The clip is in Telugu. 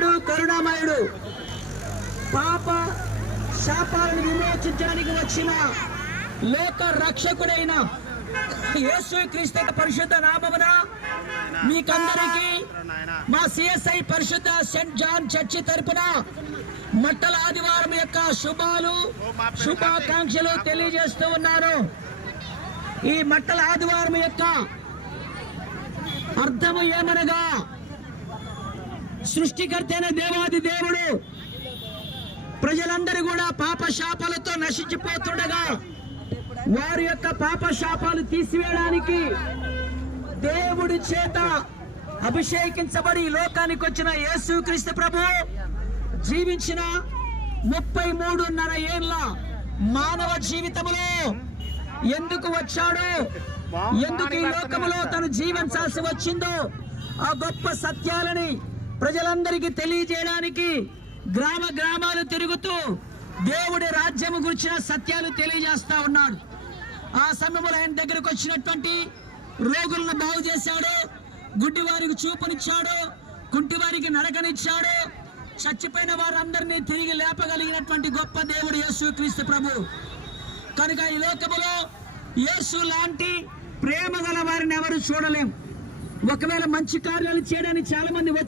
దేవుడు కరుణామయుడు. పాప శాపాలను విమోచించడానికి వచ్చిన లోక రక్షకుడైన యేసుక్రీస్తు పరిశుద్ధ నామమున మీకందరికీ మా సిఎస్ఐ పరిశుద్ధ సెంట్ జాన్ చర్చి తరపున మట్టల ఆదివారం యొక్క శుభాకాంక్షలు తెలియజేస్తూ ఉన్నాను. ఈ మట్టల ఆదివారం యొక్క అర్థము ఏమనగా, సృష్టికర్త అయిన దేవాది దేవుడు ప్రజలందరూ కూడా పాప శాపాలతో నశించిపోతుండగా వారి యొక్క పాప శాపాలు తీసివేయడానికి దేవుడి చేత అభిషేకించబడి లోకానికి వచ్చిన యేసుక్రీస్తు ప్రభు జీవించిన 33.5 ఏళ్ల మానవ జీవితములో ఎందుకు వచ్చాడో, ఎందుకు ఈ లోకములో తను జీవించాల్సి వచ్చిందో ఆ గొప్ప సత్యాలని ప్రజలందరికీ తెలియజేయడానికి గ్రామ గ్రామాలు తిరుగుతూ దేవుడి రాజ్యము గురించిన సత్యాలు తెలియజేస్తా ఉన్నాడు. ఆ సమయంలో ఆయన దగ్గరకు వచ్చినటువంటి రోగులను బాగు చేశాడు, గుడ్డి వారికి చూపునిచ్చాడు, కుంటి వారికి నడకనిచ్చాడు, చచ్చిపోయిన వారందరినీ తిరిగి లేపగలిగినటువంటి గొప్ప దేవుడు యేసుక్రీస్తు ప్రభు. కనుక ఈ లోకములో యేసు లాంటి ప్రేమ గల వారిని ఎవరు చూడలేం. ఒకవేళ మంచి కార్యాలు చేయడానికి చాలా మంది వచ్చి